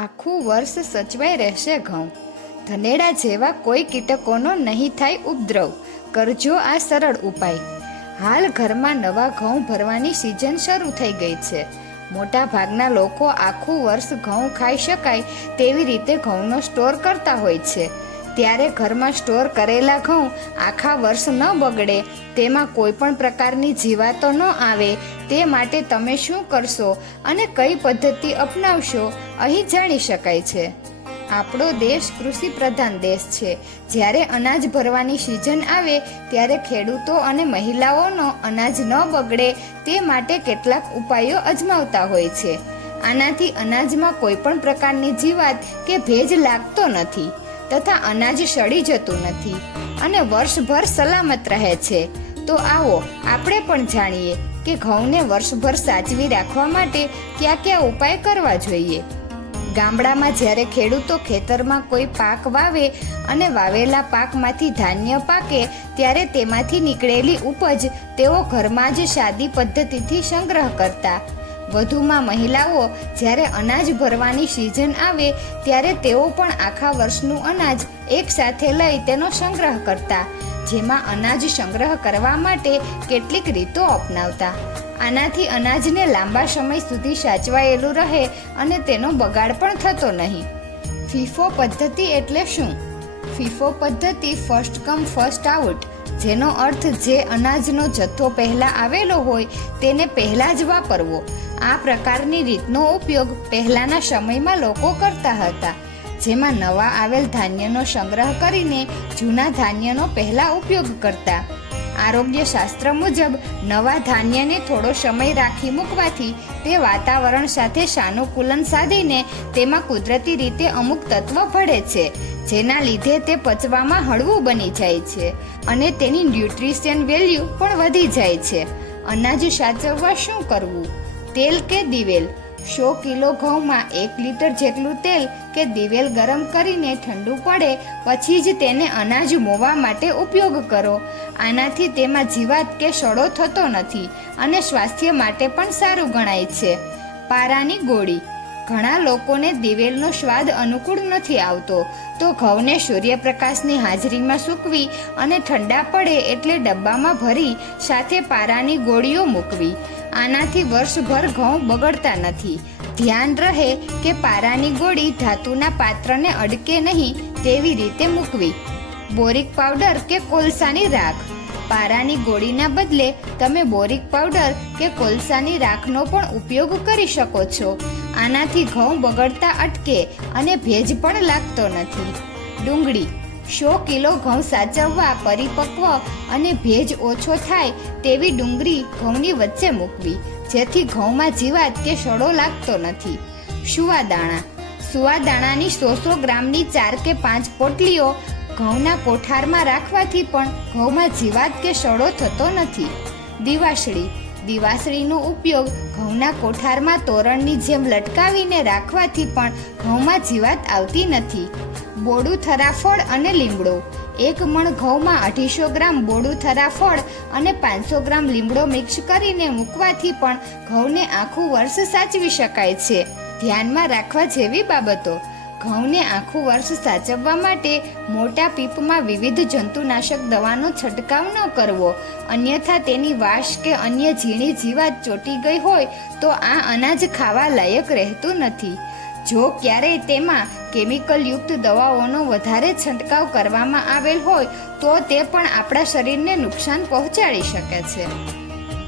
આખું વર્ષ સચવાઈ રહેશે ઘઉં. ધનેડા જેવા કોઈ કીટકોનો નહીં થાય ઉપદ્રવ. કરજો આ સરળ ઉપાય. હાલ ઘરમાં નવા ઘઉં ભરવાની સિઝન શરૂ થઈ ગઈ છે. મોટા ભાગના લોકો આખું વર્ષ ઘઉં ખાઈ શકાય તેવી રીતે ઘઉંનો સ્ટોર કરતા હોય છે. ત્યારે ઘરમાં સ્ટોર કરેલા ઘઉં આખા વર્ષ ન બગડે. તેમાં કોઈ પણ પ્રકારની જીવાતો ન આવે. તે માટે તમે શું કરશો અને કઈ પદ્ધતિ અપનાવશો, અહીં જાણી શકાય છે. આપણો દેશ કૃષિ પ્રધાન દેશ છે. જ્યારે અનાજ ભરવાની સિઝન આવે, ત્યારે ખેડૂતો અને મહિલાઓનો અનાજ ન બગડે, તે માટે કેટલાક ઉપાયો અજમાવતા હોય છે. આનાથી અનાજમાં કોઈ પણ પ્રકારની જીવાત કે ભેજ લાગતો નથી. તથા અનાજ સડી જતું નથી અને વર્ષભર સલામત રહે છે. તો આવો, આપણે પણ જાણીએ કે ઘઉંને વર્ષભર સાચવી રાખવા માટે કયા કયા ઉપાય કરવા જોઈએ. ગામડામાં જ્યારે ખેડૂતો ખેતરમાં કોઈ પાક વાવે અને વાવેલા પાકમાંથી ધાન્ય પાકે, ત્યારે તેમાંથી નીકળેલી ઉપજ તેઓ ઘરમાં જ સાદી પદ્ધતિથી સંગ્રહ કરતા. વધુમાં મહિલાઓ જ્યારે અનાજ ભરવાની સિઝન આવે, ત્યારે તેઓ પણ આખા વર્ષનું અનાજ એક સાથે લઈ તેનો સંગ્રહ કરતા, જેમાં અનાજ સંગ્રહ કરવા માટે કેટલીક રીતો અપનાવતા. આનાથી અનાજને લાંબા સમય સુધી સાચવાયેલું રહે અને તેનો બગાડ પણ થતો નહીં. ફીફો પદ્ધતિ એટલે શું? ફીફો પદ્ધતિ ફર્સ્ટ કમ ફર્સ્ટ આઉટ જેનો અર્થ જે અનાજનો જથ્થો પહેલાં આવેલો હોય, તેને પહેલાં જ વાપરવો. આ પ્રકારની રીતનો ઉપયોગ પહેલાંના સમયમાં લોકો કરતા હતા, જેમાં નવા આવેલ ધાન્યનો સંગ્રહ કરીને જૂના ધાન્યનો પહેલાં ઉપયોગ કરતા. આરોગ્ય શાસ્ત્ર મુજબ, નવા ધાન્યને થોડો સમય રાખી મૂકવાથી તે વાતાવરણ સાથે સાનુકૂલન સાધીને તેમાં કુદરતી રીતે અમુક તત્વ ભળે છે, જેના લીધે તે પચવામાં હળવું બની જાય છે અને તેની ન્યુટ્રિશિયન વેલ્યુ પણ વધી જાય છે. અનાજ સાચવવા શું કરવું? તેલ કે દિવેલ? સો કિલો ઘઉંમાં એક લીટર જેટલું તેલ કે દિવેલ ગરમ કરીને ઠંડુ પડે, પછી જ તેને અનાજ મોવા માટે ઉપયોગ કરો. આનાથી તેમાં જીવાત કે સડો થતો નથી અને સ્વાસ્થ્ય માટે પણ સારું ગણાય છે. પારાની ગોળી. ઘણા લોકોને દિવેલનો સ્વાદ અનુકૂળ નથી આવતો. તો ઘઉંને સૂર્યપ્રકાશની હાજરીમાં સૂકવી અને ઠંડા પડે એટલે ડબ્બામાં ભરી સાથે પારાની ગોળીઓ મૂકવી. આનાથી વર્ષભર ઘઉં બગડતા નથી. ધ્યાન રહે કે પારાની ગોળી ધાતુના પાત્રને અડકે નહીં તેવી રીતે મૂકવી. બોરિક પાવડર કે કોલસાની રાખ. પારાની ગોળીના બદલે તમે બોરિક પાવડર કે કોલસાની રાખનો પણ ઉપયોગ કરી શકો છો. આનાથી ઘઉં બગડતા અટકે અને ભેજ પણ લાગતો નથી. ડુંગળી. સો કિલો ઘઉં સાચવવા પરિપક્વ અને ભેજ ઓછો થાય તેવી ડુંગળી ઘઉંની વચ્ચે મૂકવી, જેથી ઘઉંમાં જીવાત કે સડો લાગતો નથી. સુવાદાણા. સુવાદાણાની સો સો ગ્રામની ચાર કે પાંચ પોટલીઓ ઘઉંના કોઠારમાં રાખવાથી પણ ઘઉંમાં જીવાત કે સડો થતો નથી. દિવાસળી. દિવાસળીનો ઉપયોગ ઘઉંના કોઠારમાં તોરણની જેમ લટકાવીને રાખવાથી પણ ઘઉંમાં જીવાત આવતી નથી. બોડું થરાફળ અને લીમડો. એક મણ ઘઉંમાં અઢીસો ગ્રામ બોડું થરાફળ અને પાંચસો ગ્રામ લીમડો મિક્સ કરીને મૂકવાથી પણ ઘઉંને આખું વર્ષ સાચવી શકાય છે. ધ્યાનમાં રાખવા જેવી બાબતો. ઘઉંને આખું વર્ષ સાચવવા માટે મોટા પીપમાં વિવિધ જંતુનાશક દવાનો છંટકાવ ન કરવો. અન્યથા તેની વાસ કે અન્ય ઝીણી જીવાત ચોટી ગઈ હોય તો આ અનાજ ખાવા લાયક રહેતું નથી. જો ક્યારેય તેમાં કેમિકલયુક્ત દવાઓનો વધારે છંટકાવ કરવામાં આવેલ હોય તો તે પણ આપણા શરીરને નુકસાન પહોંચાડી શકે છે.